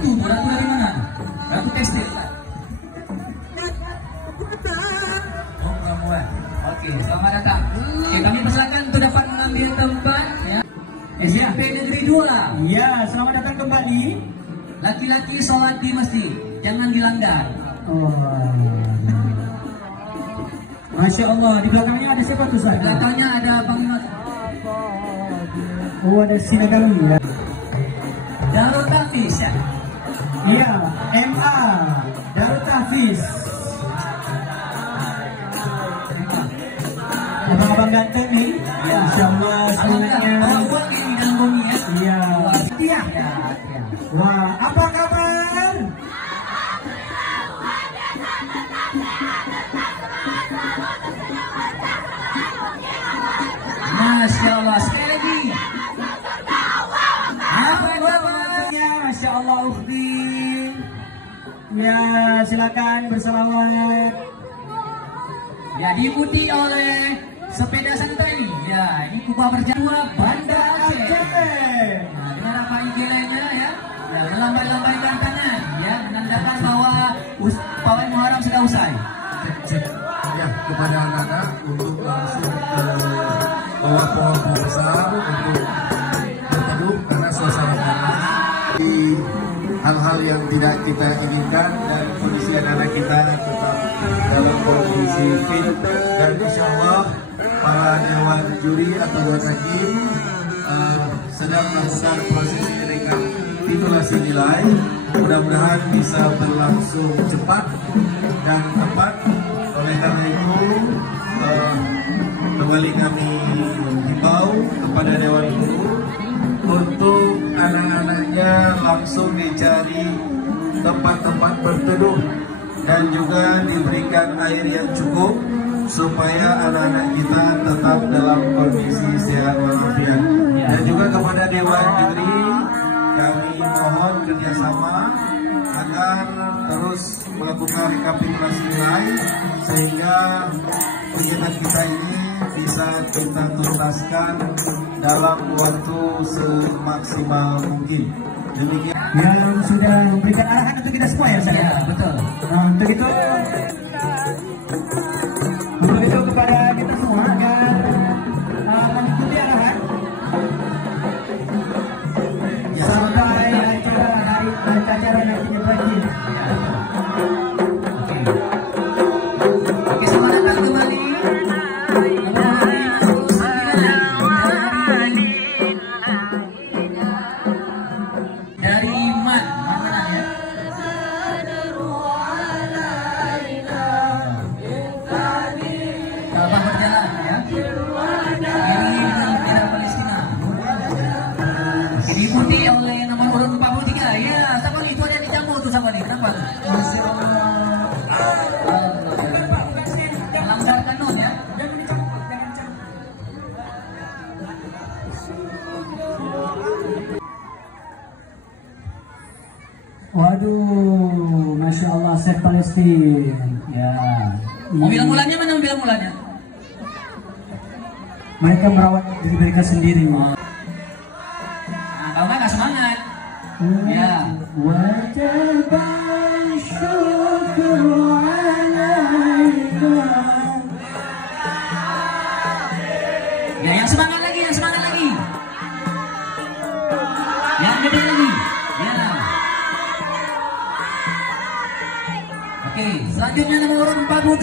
Ratu dari mana? Ratu tekstil. Oh, kamu. Oke, selamat datang. Oke, kami persilakan untuk dapat mengambil tempat ya. SMP Negeri 2. Ya, selamat datang kembali. Laki-laki sholat di masjid, jangan dilanggar. Oh. Masya Allah, di belakangnya ada siapa tuh, Ustaz? Di belakangnya ada Panglima. Oh, ada Sinagami ya. Darul Tahfiz ya. Iya, MA Darul Tahfiz. Abang-abang ganteng nih. Ya, insyaallah semuanya. Uang ini dan bumi ya. Iya. Iya. Wah, apa kabar? Masya Allah, sekali lagi. Apa kabarnya? Masya Allah, Ukhti. Ya, silakan berselawat. Ya, diikuti oleh sepeda santai. Ya, ini Kuba Berjawa Banda Aceh. Nah, dengan apa IG lainnya ya? Ya, melambai-lambaikan tangan ya, menandakan bahwa pawai Muharram sudah usai. Ya, kepada anak-anak untuk langsung ke bawah pohon besar untuk berteduh karena suasana panas. Di hal-hal yang tidak kita inginkan dan kondisi anak-anak kita tetap dalam kondisi fit, dan insya Allah para dewan juri atau dewan hakim sedang melakukan proses rekapitulasi nilai. Mudah-mudahan bisa berlangsung cepat dan tepat. Oleh karena itu kembali kami himbau kepada dewan guru untuk anak-anaknya langsung dicari tempat-tempat berteduh dan juga diberikan air yang cukup supaya anak-anak kita tetap dalam kondisi sehat walafiat. Dan juga kepada dewan juri kami mohon kerjasama agar terus melakukan rekapitulasi nilai sehingga kegiatan kita ini bisa kita tuntaskan dalam waktu semaksimal mungkin. Demikian Yang sudah memberikan arahan untuk kita semua ya, saya. Ya, betul. Nah, untuk itu kepada kita semua agar mengikuti arahan sampai acara nantinya berakhir. Oke, selamat datang kembali. Dari mana ya? Abang berjalan ya. Ini dengan bendera Palestina. Diikuti oleh nomor urut 43. Ya, siapa nih? Itu ada di jambu tuh, siapa nih? Kenapa tuh? Melanggar kanun ya. Waduh, Masya Allah, Chef Palestina. Ya. Mobil mulanya mana mobil mulanya? Mereka merawat diri mereka sendiri. Nah, kalau nggak semangat. Ya. Ya, yang semangat lagi, yang semangat lagi. Yang gede lagi. Ya. Oke, selanjutnya nomor 47.